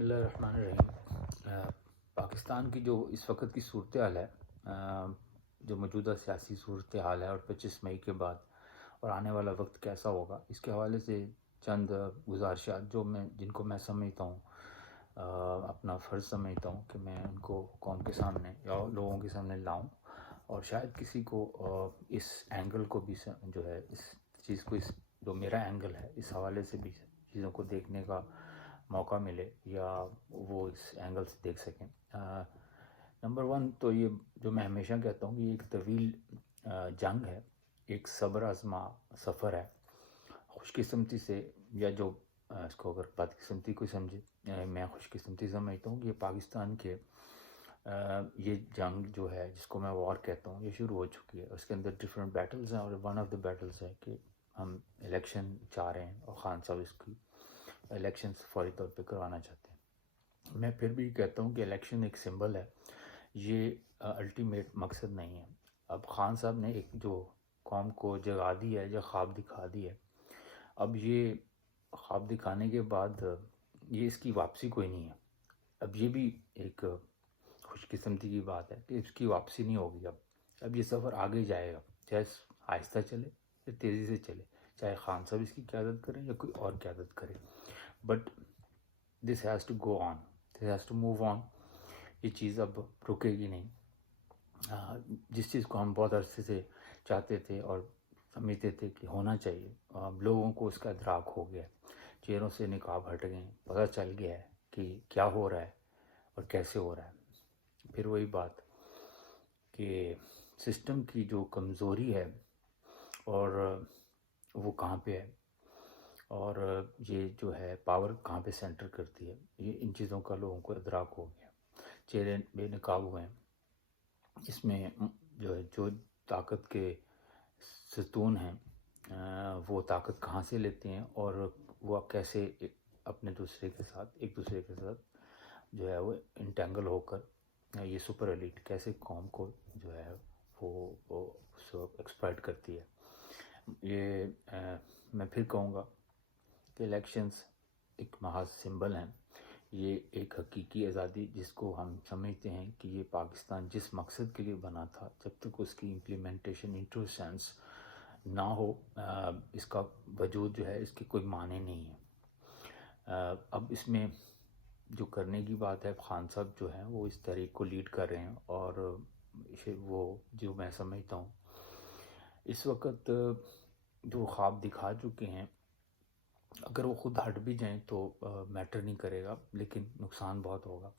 بسم اللہ الرحمن الرحیم۔ پاکستان کی جو اس وقت کی صورتحال ہے، جو موجودہ سیاسی صورتحال ہے اور 25 مئی کے بعد اور آنے والا وقت کیسا ہوگا، اس کے حوالے سے چند گزارشات جن کو میں سمجھتا ہوں، اپنا فرض سمجھتا ہوں کہ میں ان کو قوم کے سامنے یا لوگوں کے سامنے لاؤں، اور شاید کسی کو اس اینگل کو بھی جو ہے اس چیز کو جو میرا اینگل ہے اس حوالے سے بھی چیزوں کو دیکھنے کا موقع ملے یا وہ اس اینگل سے دیکھ سکیں۔ نمبر 1 تو یہ جو میں ہمیشہ کہتا ہوں کہ یہ ایک طویل جنگ ہے، ایک صبر آزما سفر ہے۔ خوش قسمتی سے یا جو اس کو اگر بد قسمتی کوئی سمجھے، میں خوش قسمتی سمجھتا ہوں کہ پاکستان کے یہ جنگ جو ہے جس کو میں وار کہتا ہوں یہ شروع ہو چکی ہے۔ اس کے اندر ڈفرینٹ بیٹلز ہیں اور ون آف دا بیٹلز ہے کہ ہم الیکشن چاہ رہے ہیں اور خان صاحب اس کی الیکشنز فوری طور پہ کروانا چاہتے ہیں۔ میں پھر بھی کہتا ہوں کہ الیکشن ایک سمبل ہے، یہ الٹیمیٹ مقصد نہیں ہے۔ اب خان صاحب نے ایک جو قوم کو جگا دی ہے یا خواب دکھا دی ہے، اب یہ خواب دکھانے کے بعد یہ اس کی واپسی کوئی نہیں ہے۔ اب یہ بھی ایک خوش قسمتی کی بات ہے کہ اس کی واپسی نہیں ہوگی۔ اب یہ سفر آگے جائے گا، چاہے آہستہ چلے یا تیزی سے چلے، چاہے خان صاحب اس کی قیادت کریں یا کوئی اور قیادت کرے، but this has to go on, this has to move on. یہ چیز اب رکے گی نہیں۔ جس چیز کو ہم بہت عرصے سے چاہتے تھے اور سمجھتے تھے کہ ہونا چاہیے، لوگوں کو اس کا ادراک ہو گیا ہے، چہروں سے نقاب ہٹ گئے ہیں، پتہ چل گیا ہے کہ کیا ہو رہا ہے اور کیسے ہو رہا ہے۔ پھر وہی بات کہ سسٹم کی جو کمزوری ہے اور وہ کہاں پہ ہے، اور یہ جو ہے پاور کہاں پہ سینٹر کرتی ہے، یہ ان چیزوں کا لوگوں کو ادراک ہو گیا۔ چہرے بے نقاب ہوئے ہیں، اس میں جو طاقت کے ستون ہیں وہ طاقت کہاں سے لیتے ہیں اور وہ کیسے ایک دوسرے کے ساتھ جو ہے وہ انٹینگل ہو کر یہ سپر ایلیٹ کیسے قوم کو جو ہے وہ ایکسپلائٹ کرتی ہے۔ یہ میں پھر کہوں گا کہ الیکشنز ایک محض سمبل ہیں، یہ ایک حقیقی آزادی جس کو ہم سمجھتے ہیں کہ یہ پاکستان جس مقصد کے لیے بنا تھا، جب تک اس کی امپلیمنٹیشن انٹو سینس نہ ہو، اس کا وجود جو ہے اس کی کوئی معنی نہیں ہے۔ اب اس میں جو کرنے کی بات ہے، خان صاحب جو ہیں وہ اس تحریک کو لیڈ کر رہے ہیں، اور وہ جو میں سمجھتا ہوں اس وقت جو خواب دکھا چکے ہیں، اگر وہ خود ہٹ بھی جائیں تو میٹر نہیں کرے گا، لیکن نقصان بہت ہوگا۔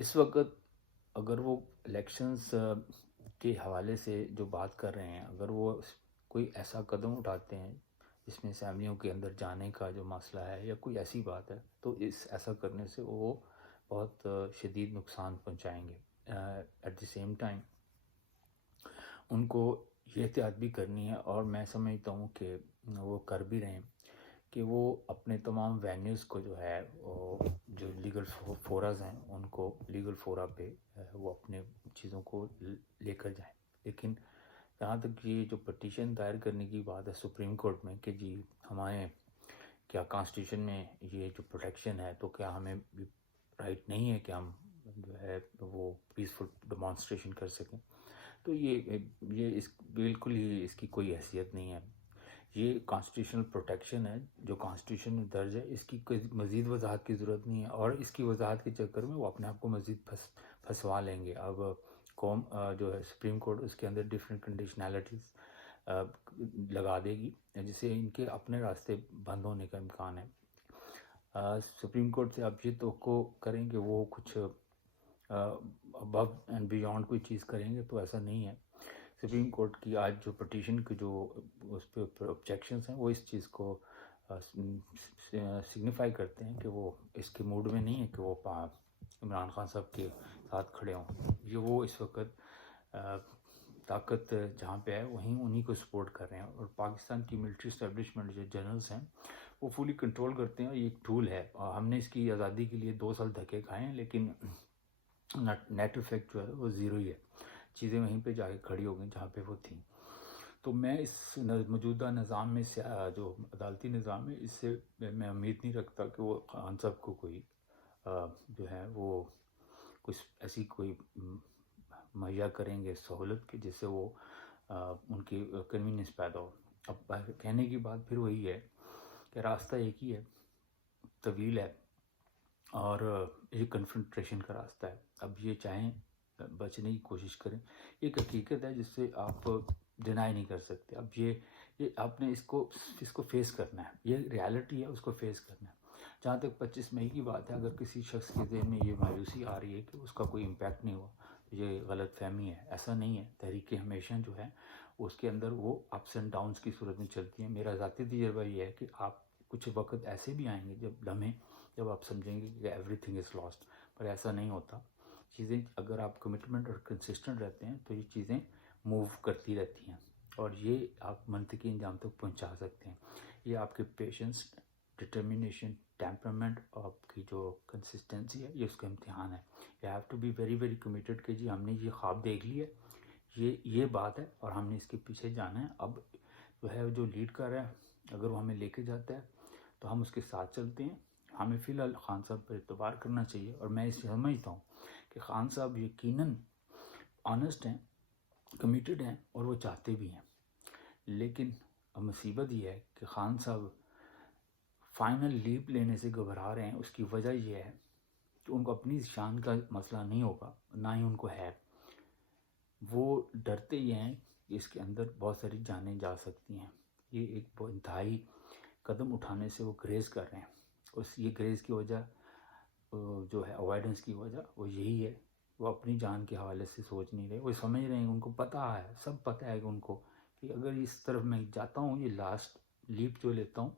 اس وقت اگر وہ الیکشنز کے حوالے سے جو بات کر رہے ہیں، اگر وہ کوئی ایسا قدم اٹھاتے ہیں جس میں اسمبلیوں کے اندر جانے کا جو مسئلہ ہے یا کوئی ایسی بات ہے، تو ایسا کرنے سے وہ بہت شدید نقصان پہنچائیں گے۔ ایٹ دی سیم ٹائم ان کو یہ احتیاط بھی کرنی ہے، اور میں سمجھتا ہوں کہ وہ کر بھی رہے ہیں، کہ وہ اپنے تمام وینیوز کو جو ہے جو لیگل فوراز ہیں ان کو لیگل فورا پہ وہ اپنے چیزوں کو لے کر جائیں۔ لیکن جہاں تک یہ جو پٹیشن دائر کرنے کی بات ہے سپریم کورٹ میں کہ جی ہمارے کیا کانسٹیٹیوشن میں یہ جو پروٹیکشن ہے، تو کیا ہمیں رائٹ نہیں ہے کہ ہم جو ہے وہ پیسفل ڈیمانسٹریشن کر سکیں، تو یہ بالکل ہی اس کی کوئی حیثیت نہیں ہے۔ یہ کانسٹیٹیوشنل پروٹیکشن ہے جو کانسٹیٹیوشن میں درج ہے، اس کی کوئی مزید وضاحت کی ضرورت نہیں ہے، اور اس کی وضاحت کے چکر میں وہ اپنے آپ کو مزید پھنسوا لیں گے۔ اب قوم جو ہے سپریم کورٹ اس کے اندر ڈفرینٹ کنڈیشنالٹیز لگا دے گی جس سے ان کے اپنے راستے بند ہونے کا امکان ہے۔ سپریم کورٹ سے آپ یہ توقع کریں کہ وہ کچھ ابو اینڈ بیونڈ کوئی چیز کریں گے، تو ایسا نہیں ہے۔ سپریم کورٹ کی آج جو پٹیشن کے جو اس پہ آبجیکشنز ہیں، وہ اس چیز کو سگنیفائی کرتے ہیں کہ وہ اس کے موڈ میں نہیں ہے کہ وہ عمران خان صاحب کے ساتھ کھڑے ہوں۔ یہ وہ اس وقت طاقت جہاں پہ ہے وہیں انہی کو سپورٹ کر رہے ہیں، اور پاکستان کی ملٹری اسٹیبلشمنٹ جو جنرلز ہیں وہ فلی کنٹرول کرتے ہیں، اور یہ ایک ٹول ہے۔ ہم نے اس کی آزادی کے لیے 2 سال دھکے کھائے ہیں، لیکن نیٹ افیکٹ جو ہے وہ زیرو ہی ہے، چیزیں وہیں پہ جا کے کھڑی ہو گئیں جہاں پہ وہ تھیں۔ تو میں اس موجودہ نظام میں جو عدالتی نظام ہے، اس سے میں امید نہیں رکھتا کہ وہ خان صاحب کو کوئی جو ہے وہ کچھ ایسی کوئی مہیا کریں گے سہولت کی جس سے وہ ان کی کنوینئنس پیدا ہو. اب کہنے کی بات پھر وہی ہے کہ راستہ ایک ہی ہے، طویل ہے، اور یہ کنفرنٹریشن کا راستہ ہے. اب یہ چاہیں بچنے کی کوشش کریں، ایک حقیقت ہے جس سے آپ ڈینائی نہیں کر سکتے. اب یہ آپ نے اس کو فیس کرنا ہے، یہ ریالٹی ہے، اس کو فیس کرنا ہے. جہاں تک 25 مئی کی بات ہے، اگر کسی شخص کے ذہن میں یہ مایوسی آ رہی ہے کہ اس کا کوئی امپیکٹ نہیں ہوا، یہ غلط فہمی ہے. ایسا نہیں ہے. تحریکیں ہمیشہ جو ہے اس کے اندر وہ اپس اینڈ ڈاؤنس کی صورت میں چلتی ہیں. میرا ذاتی تجربہ یہ ہے کہ آپ کچھ وقت ایسے بھی آئیں گے جب آپ سمجھیں گے کہ ایوری تھنگ از لاسٹ، پر ایسا نہیں ہوتا. چیزیں اگر آپ کمٹمنٹ اور کنسسٹنٹ رہتے ہیں تو یہ چیزیں موو کرتی رہتی ہیں، اور یہ آپ منطقی انجام تک پہنچا سکتے ہیں. یہ آپ کے پیشنس، ڈٹرمنیشن، ٹیمپرمنٹ، آپ کی جو کنسسٹنسی ہے، یہ اس کا امتحان ہے. You have to be very very committed کہ جی ہم نے یہ خواب دیکھ لی ہے، یہ بات ہے اور ہم نے اس کے پیچھے جانا ہے. اب جو ہے جو لیڈ کر رہا ہے اگر وہ ہمیں لے کے جاتا ہے تو ہم اس کے ساتھ چلتے ہیں. ہمیں فی الحال خان صاحب پر اعتبار کرنا چاہیے، اور میں اسے سمجھتا ہوں کہ خان صاحب یقیناً آنیسٹ ہیں، کمیٹیڈ ہیں، اور وہ چاہتے بھی ہیں. لیکن اب مصیبت یہ ہے کہ خان صاحب فائنل لیپ لینے سے گھبرا رہے ہیں. اس کی وجہ یہ ہے کہ ان کو اپنی شان کا مسئلہ نہیں ہوگا، نہ ہی ان کو ہے. وہ ڈرتے یہ ہیں کہ اس کے اندر بہت ساری جانیں جا سکتی ہیں. یہ ایک انتہائی قدم اٹھانے سے وہ گریز کر رہے ہیں. یہ گریز کی وجہ جو ہے اوائڈنس کی وجہ وہ یہی ہے. وہ اپنی جان کے حوالے سے سوچ نہیں رہے. وہ سمجھ رہے ہیں، ان کو پتہ ہے، سب پتہ ہے کہ ان کو کہ اگر اس طرف میں جاتا ہوں، یہ لاسٹ لیپ جو لیتا ہوں،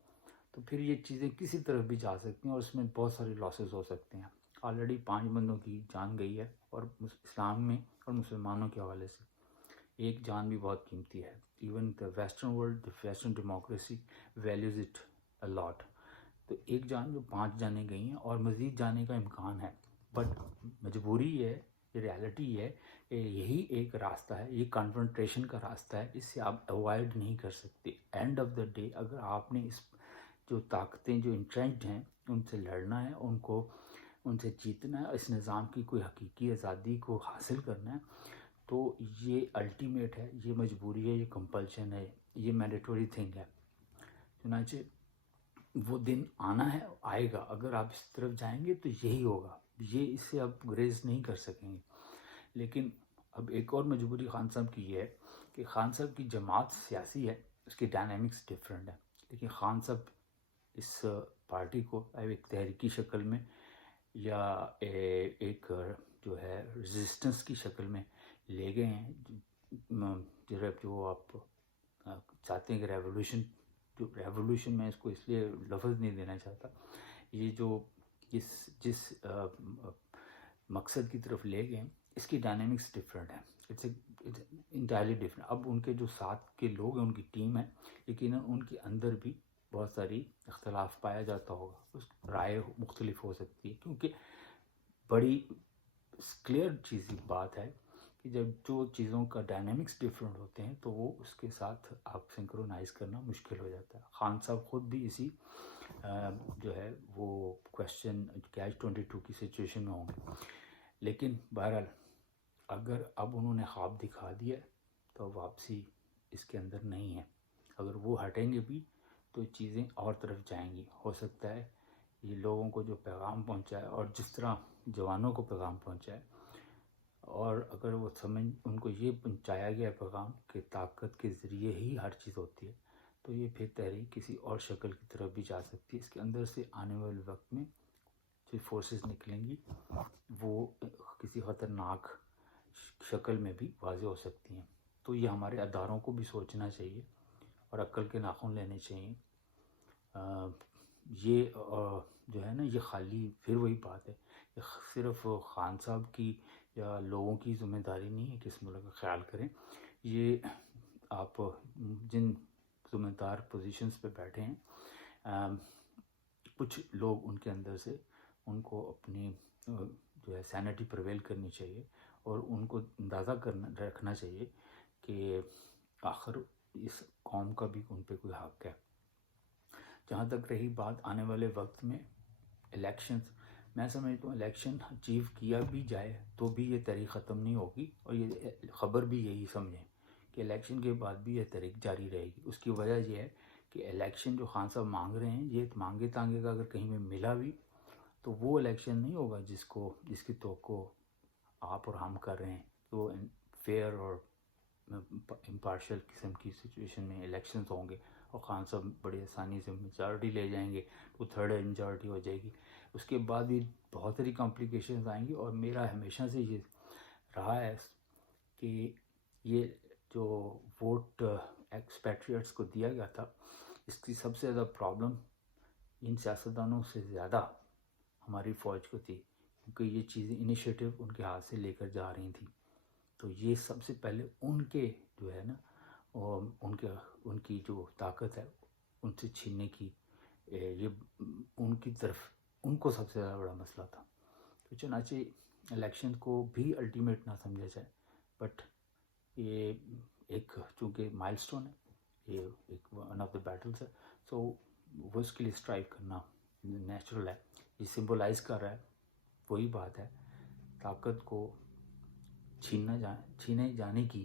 تو پھر یہ چیزیں کسی طرف بھی جا سکتی ہیں اور اس میں بہت سارے لاسز ہو سکتے ہیں. آلریڈی 5 بندوں کی جان گئی ہے، اور اسلام میں اور مسلمانوں کے حوالے سے ایک جان بھی بہت قیمتی ہے. Even the western world, western democracy values it a lot. تو ایک جان جو 5 جانیں گئی ہیں، اور مزید جانے کا امکان ہے. بٹ مجبوری ہے، یہ ریالٹی ہے کہ یہی ایک راستہ ہے، یہ کنفرنٹریشن کا راستہ ہے. اس سے آپ اوائڈ نہیں کر سکتے. اینڈ آف دا ڈے اگر آپ نے اس جو طاقتیں جو انٹرینچڈ ہیں ان سے لڑنا ہے، ان سے جیتنا ہے، اس نظام کی کوئی حقیقی آزادی کو حاصل کرنا ہے، تو یہ الٹیمیٹ ہے، یہ مجبوری ہے، یہ کمپلشن ہے، یہ مینڈیٹوری تھنگ ہے. چنانچہ وہ دن آنا ہے، آئے گا. اگر آپ اس طرف جائیں گے تو یہی ہوگا. یہ اس سے آپ گریز نہیں کر سکیں گے. لیکن اب ایک اور مجبوری خان صاحب کی یہ ہے کہ خان صاحب کی جماعت سیاسی ہے، اس کی ڈائنامکس ڈفرینٹ ہے. لیکن خان صاحب اس پارٹی کو ایک تحریکی شکل میں یا ایک جو ہے ریزسٹنس کی شکل میں لے گئے ہیں. جو آپ چاہتے ہیں کہ ریولیوشن میں اس کو اس لیے لفظ نہیں دینا چاہتا، یہ جو جس مقصد کی طرف لے گئے، اس کی ڈائنامکس ڈفرینٹ ہے. It's entirely different. اب ان کے جو ساتھ کے لوگ ہیں، ان کی ٹیم ہے، لیکن ان کے اندر بھی بہت ساری اختلاف پایا جاتا ہوگا. اس رائے مختلف ہو سکتی ہے، کیونکہ بڑی کلیئر چیز بات ہے کہ جب جو چیزوں کا ڈائنامکس ڈفرینٹ ہوتے ہیں تو وہ اس کے ساتھ آپ سنکرونائز کرنا مشکل ہو جاتا ہے. خان صاحب خود بھی اسی جو ہے وہ کویسچن کیچ 22 کی سچویشن میں ہوں گے. لیکن بہرحال اگر اب انہوں نے خواب دکھا دیا تو واپسی اس کے اندر نہیں ہے. اگر وہ ہٹیں گے بھی تو چیزیں اور طرف جائیں گی. ہو سکتا ہے یہ لوگوں کو جو پیغام پہنچائے، اور جس طرح جوانوں کو پیغام پہنچائے، اور اگر وہ ان کو یہ پہنچایا گیا پیغام کہ طاقت کے ذریعے ہی ہر چیز ہوتی ہے، تو یہ پھر تحریک کسی اور شکل کی طرف بھی جا سکتی ہے. اس کے اندر سے آنے والے وقت میں جو فورسز نکلیں گی وہ کسی خطرناک شکل میں بھی واضح ہو سکتی ہیں. تو یہ ہمارے اداروں کو بھی سوچنا چاہیے اور عقل کے ناخن لینے چاہیے. یہ جو ہے نا، یہ خالی پھر وہی بات ہے، یہ صرف خان صاحب کی یا لوگوں کی ذمہ داری نہیں ہے کہ اس ملک کا خیال کریں. یہ آپ جن ذمہ دار پوزیشنز پہ بیٹھے ہیں، کچھ لوگ ان کے اندر سے ان کو اپنی جو ہے سینٹی پرویل کرنی چاہیے، اور ان کو اندازہ رکھنا چاہیے کہ آخر اس قوم کا بھی ان پہ کوئی حق ہے. جہاں تک رہی بات آنے والے وقت میں الیکشنز، میں سمجھتا ہوں الیکشن اچیو کیا بھی جائے تو بھی یہ تحریک ختم نہیں ہوگی، اور یہ خبر بھی یہی سمجھیں کہ الیکشن کے بعد بھی یہ تحریک جاری رہے گی۔ اس کی وجہ یہ ہے کہ الیکشن جو خان صاحب مانگ رہے ہیں، یہ مانگے تانگے کا اگر کہیں میں ملا بھی تو وہ الیکشن نہیں ہوگا جس کی توقع آپ اور ہم کر رہے ہیں کہ وہ فیئر اور امپارشل قسم کی سچویشن میں الیکشنز ہوں گے اور خان صاحب بڑی آسانی سے میجارٹی لے جائیں گے، تو تھرڈ میجارٹی ہو جائے گی۔ اس کے بعد بھی بہت ساری کمپلیکیشنز آئیں گی، اور میرا ہمیشہ سے یہ رہا ہے کہ یہ جو ووٹ ایکسپیٹریٹس کو دیا گیا تھا، اس کی سب سے زیادہ پرابلم ان سیاستدانوں سے زیادہ ہماری فوج کو تھی، کیونکہ یہ چیزیں انیشیٹو ان کے ہاتھ سے لے کر جا رہی تھیں۔ تو یہ سب سے پہلے ان کے جو ہے نا ان کی جو طاقت ہے ان سے چھیننے کی، یہ ان کی طرف ان کو سب سے زیادہ بڑا مسئلہ تھا۔ تو چنانچہ الیکشن کو بھی الٹیمیٹ نہ سمجھا جائے، بٹ یہ ایک چونکہ مائل سٹون ہے، یہ ایک ون آف دا بیٹلس ہے، سو وہ اس کے لیے اسٹرائیو کرنا نیچرل ہے۔ یہ سمبولائز کر رہا ہے، وہی بات ہے، طاقت کو چھینے جانے کی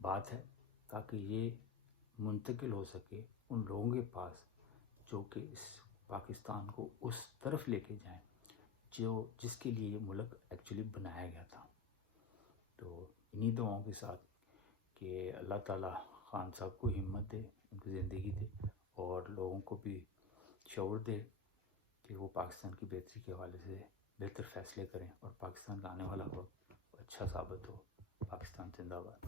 بات ہے، تاکہ یہ منتقل ہو سکے ان لوگوں کے پاس جو کہ اس پاکستان کو اس طرف لے کے جائیں جس کے لیے یہ ملک ایکچولی بنایا گیا تھا۔ تو انہی دعاؤں کے ساتھ کہ اللہ تعالیٰ خان صاحب کو ہمت دے، ان کی زندگی دے، اور لوگوں کو بھی شعور دے کہ وہ پاکستان کی بہتری کے حوالے سے بہتر فیصلے کریں اور پاکستان کا آنے والا وقت اچھا ثابت ہو۔ پاکستان زندہ باد۔